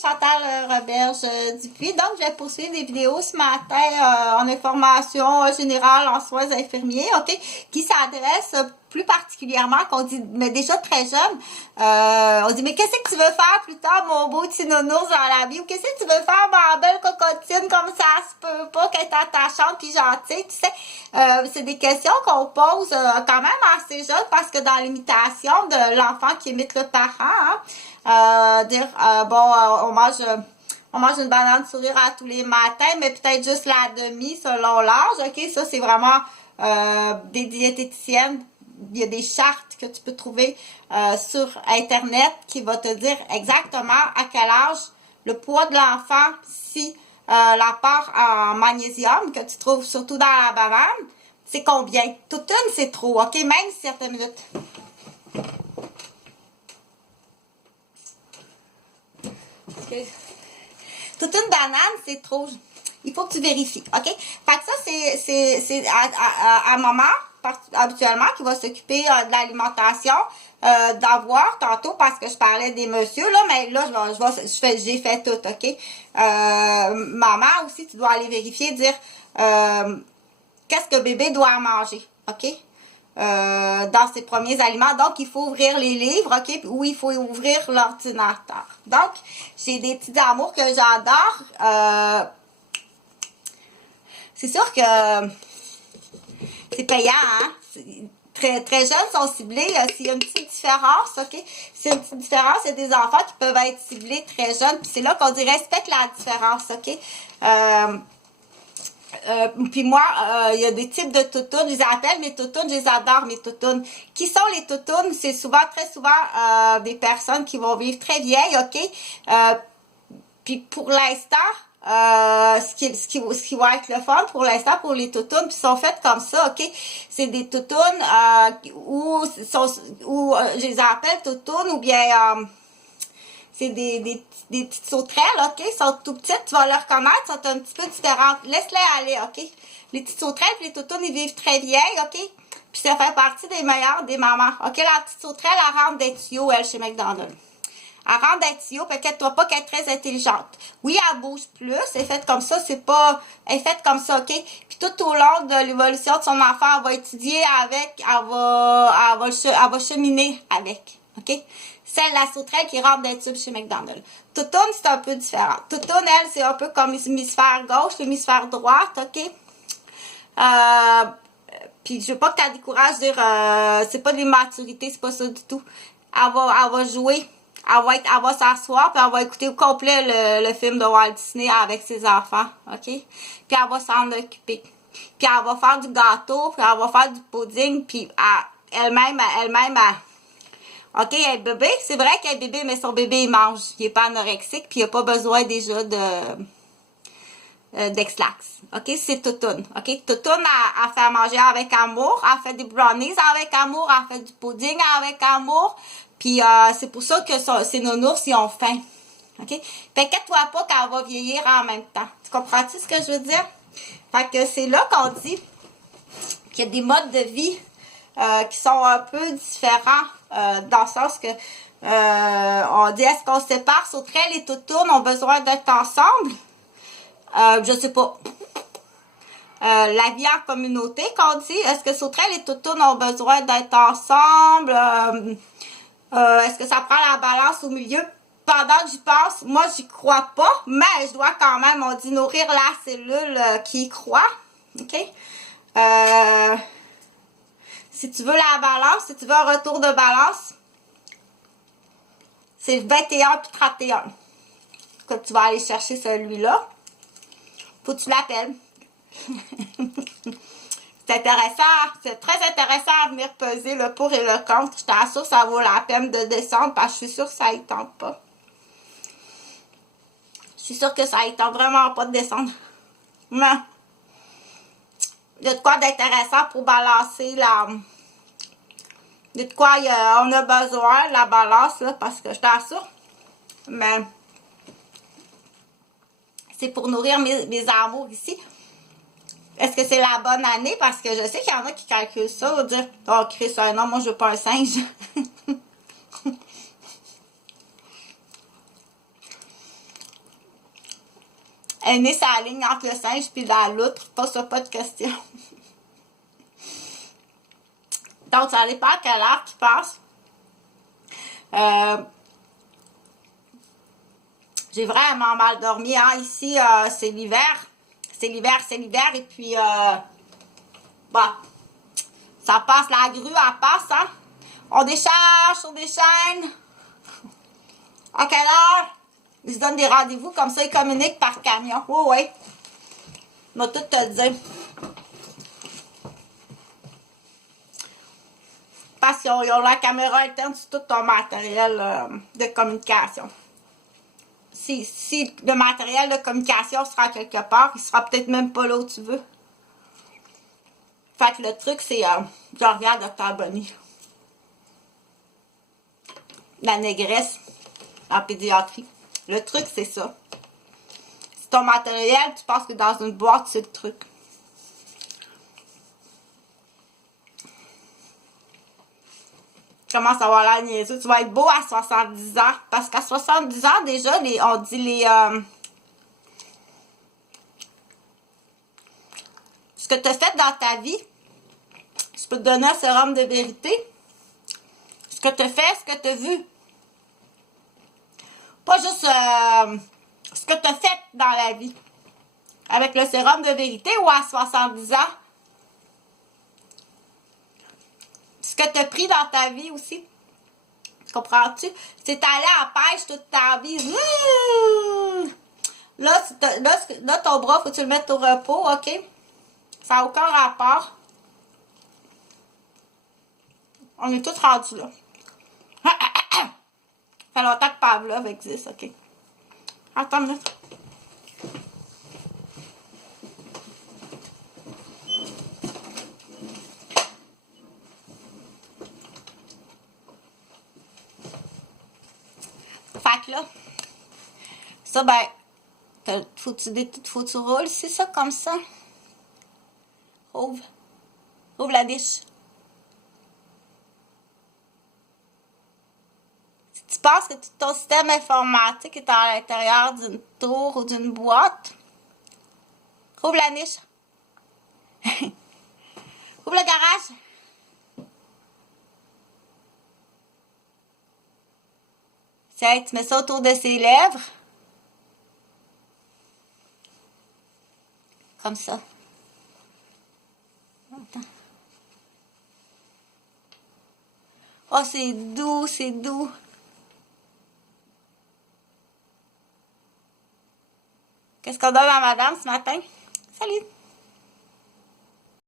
Chantal Roberge-Dupuis. Donc, je vais poursuivre les vidéos ce matin en information générale en soins infirmiers, ok, qui s'adresse plus particulièrement, qu'on dit, mais déjà très jeune, on dit, mais qu'est-ce que tu veux faire plus tard, mon beau petit nounours dans la vie, ou qu'est-ce que tu veux faire, ma belle cocotine, comme ça se peut pas, qu'elle est attachante puis gentille, tu sais, c'est des questions qu'on pose quand même assez jeune, parce que dans l'imitation de l'enfant qui imite le parent, on mange une banane sourire à tous les matins, mais peut-être juste la demi selon l'âge, ok, ça c'est vraiment des diététiciennes. Il y a des chartes que tu peux trouver sur Internet qui va te dire exactement à quel âge le poids de l'enfant, si la part en magnésium que tu trouves surtout dans la banane, c'est combien. Toute une, c'est trop, ok? Même certaines minutes. Okay. Toute une banane, c'est trop. Il faut que tu vérifies, ok? Fait que ça, c'est à maman, habituellement, qui va s'occuper de l'alimentation, d'avoir tantôt, parce que je parlais des messieurs, là, mais là, j'ai fait tout, ok? Maman aussi, tu dois aller vérifier, dire qu'est-ce que bébé doit manger, ok? Dans ses premiers aliments. Donc, il faut ouvrir les livres, ok? Ou il faut ouvrir l'ordinateur. Donc, j'ai des petits amours que j'adore. C'est sûr que c'est payant, hein? Très, très jeunes sont ciblés. S'il y a une petite différence, ok? S'il y a une petite différence, il y a des enfants qui peuvent être ciblés très jeunes. Puis c'est là qu'on dit respecte la différence, ok? Puis moi, il y a des types de toutounes, je les appelle mes toutounes, je les adore, mes toutounes. Qui sont les toutounes? C'est souvent, très souvent, des personnes qui vont vivre très vieilles, ok? Puis pour l'instant, ce qui va être le fun pour l'instant pour les toutounes, puis sont faites comme ça, ok? C'est des toutounes où je les appelle toutounes ou bien... c'est des petites sauterelles, ok? Ils sont tout petites, tu vas les reconnaître, sont un petit peu différentes. Laisse-les aller, ok? Les petites sauterelles et les toutounes, ils vivent très vieilles, ok? Puis ça fait partie des meilleures des mamans. Ok, la petite sauterelle, elle rentre des tuyaux, elle, chez McDonald's. Elle rentre des tuyaux, puis inquiète-toi pas qu'elle est très intelligente. Oui, elle bouge plus, elle est faite comme ça, c'est pas... Elle est faite comme ça, ok? Puis tout au long de l'évolution de son enfant, elle va étudier avec, elle va cheminer avec, ok? C'est la sauterelle qui rentre des tubes chez McDonald's. Toutoune, c'est un peu différent. Toutoune, elle, c'est un peu comme l'hémisphère gauche, l'hémisphère droite, ok? Puis je veux pas que tu décourages, dire, c'est pas de l'immaturité, c'est pas ça du tout. Elle va jouer, elle va s'asseoir, puis elle va écouter au complet le film de Walt Disney avec ses enfants, ok? Puis elle va s'en occuper. Puis elle va faire du gâteau, puis elle va faire du pudding, puis elle-même, ok, elle est bébé, c'est vrai qu'elle est bébé, mais son bébé, il mange. Il n'est pas anorexique, puis il n'a pas besoin déjà d'Ex-Lax. Ok, c'est toutoune. Ok, toutoune, elle fait manger avec amour, elle fait des brownies avec amour, elle fait du pudding avec amour, puis c'est pour ça que ces nounours, ils ont faim. Ok, t'inquiète-toi pas qu'elle va vieillir en même temps. Tu comprends-tu ce que je veux dire? Fait que c'est là qu'on dit qu'il y a des modes de vie qui sont un peu différents, dans le sens que on dit, est-ce qu'on se sépare? Sauterelles et toutounes ont besoin d'être ensemble? Je sais pas. La vie en communauté, qu'on dit, est-ce que sauterelles et toutounes ont besoin d'être ensemble? Est-ce que ça prend la balance au milieu? Pendant que j'y pense, moi j'y crois pas, mais je dois quand même, on dit, nourrir la cellule qui y croit. Ok? Si tu veux la balance, si tu veux un retour de balance, c'est 21 puis 31 que tu vas aller chercher celui-là. Faut que tu l'appelles. C'est intéressant, c'est très intéressant à venir peser le pour et le contre. Je t'assure que ça vaut la peine de descendre parce que je suis sûre que ça ne tente pas. Je suis sûre que ça ne tente vraiment pas de descendre. Mais il y a de quoi d'intéressant pour balancer la... Il y a de quoi on a besoin, la balance, là, parce que je t'assure. Mais c'est pour nourrir mes amours ici. Est-ce que c'est la bonne année? Parce que je sais qu'il y en a qui calculent ça, ou dire, oh Chris, non, moi je veux pas un singe. Elle est née sur la ligne entre le singe et la loutre. Pas ça, pas de question. Donc, ça dépend à quelle heure tu passes. J'ai vraiment mal dormi. Hein. Ici, c'est l'hiver. C'est l'hiver. Et puis, bon, ça passe. La grue, elle passe. Hein. On décharge sur des chaînes. À quelle heure? Ils se donnent des rendez-vous. Comme ça, ils communiquent par camion. Oui, oui. Je vais tout te dire. Parce qu'ils ont la caméra interne sur tout ton matériel de communication. Si le matériel de communication sera quelque part, il sera peut-être même pas là où tu veux. Fait que le truc, c'est, je regarde de t'abonner. La négresse en pédiatrie. Le truc, c'est ça. Si ton matériel, tu penses que dans une boîte, c'est le truc. Tu commences à avoir l'air niaiseux. Tu vas être beau à 70 ans. Parce qu'à 70 ans, déjà, on dit ce que tu as fait dans ta vie, je peux te donner un sérum de vérité. Ce que tu as fait, ce que tu as vu. Pas juste ce que tu as fait dans la vie. Avec le sérum de vérité ou à 70 ans. Ce que tu as pris dans ta vie aussi. Comprends-tu? C'est allé à la pêche toute ta vie. Là, ton bras, faut que tu le mettes au repos, OK? Ça n'a aucun rapport. On est tous rendus là. Ça fait longtemps que Pavlov existe, OK? Attends une minute. Fait que là, ça, ben, faut que tu roules, c'est ça, comme ça. Ouvre la niche. Si tu penses que tout ton système informatique est à l'intérieur d'une tour ou d'une boîte, ouvre la niche. Ouvre le garage. Tiens, tu mets ça autour de ses lèvres. Comme ça. Attends. Oh, c'est doux, c'est doux. Qu'est-ce qu'on donne à madame ce matin? Salut!